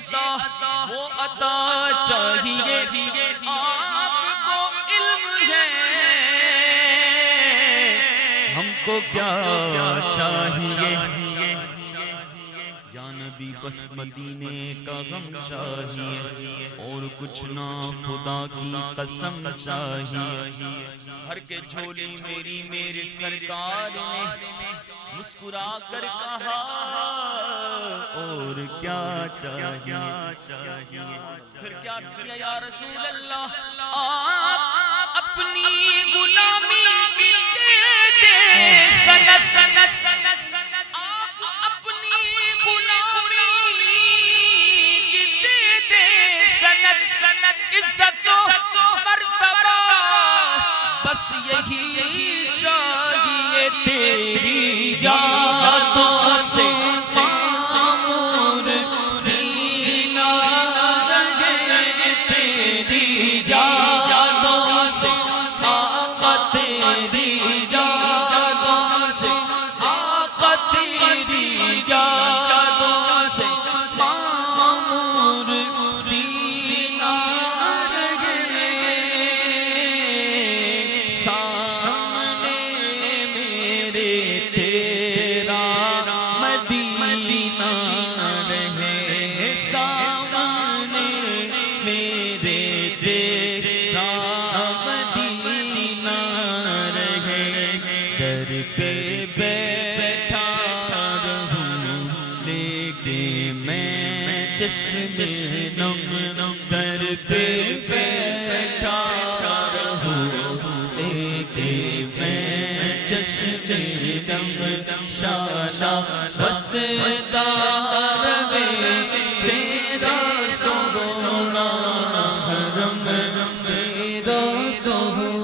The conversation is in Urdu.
عطا وہ عطا چاہیے آپ کو علم ہے ہم کو کیا چاہیے یا نبی بس مدینے کا غم چاہیے اور کچھ نہ خدا کی قسم چاہیے بھر کے جھولی میری میرے سرکار نے مسکرا کر کہا اور کیا چاہیے پھر کیا عرض کیا یا رسول اللہ آپ اپنی غلامی کی دے دے سند آپ اپنی غلامی کی دے دے سند عزت و مرتبہ بس یہی چاہیے تیری یادوں سے معمور سینہ رہے تیری یادوں سے آقا تیری یادوں سے آقا تیری یادوں سے معمور سینہ رہے سامنے میرے تیرا مدینہ رہے سامنے میرے تیرا مدینہ رہے در پہ بیٹھا رہوں لیکن میں چشم نم در پہ بیٹھا رہوں لیکن میں چشم نم شانہ وسدہ روے تیرا سونا حرم تیرا سونا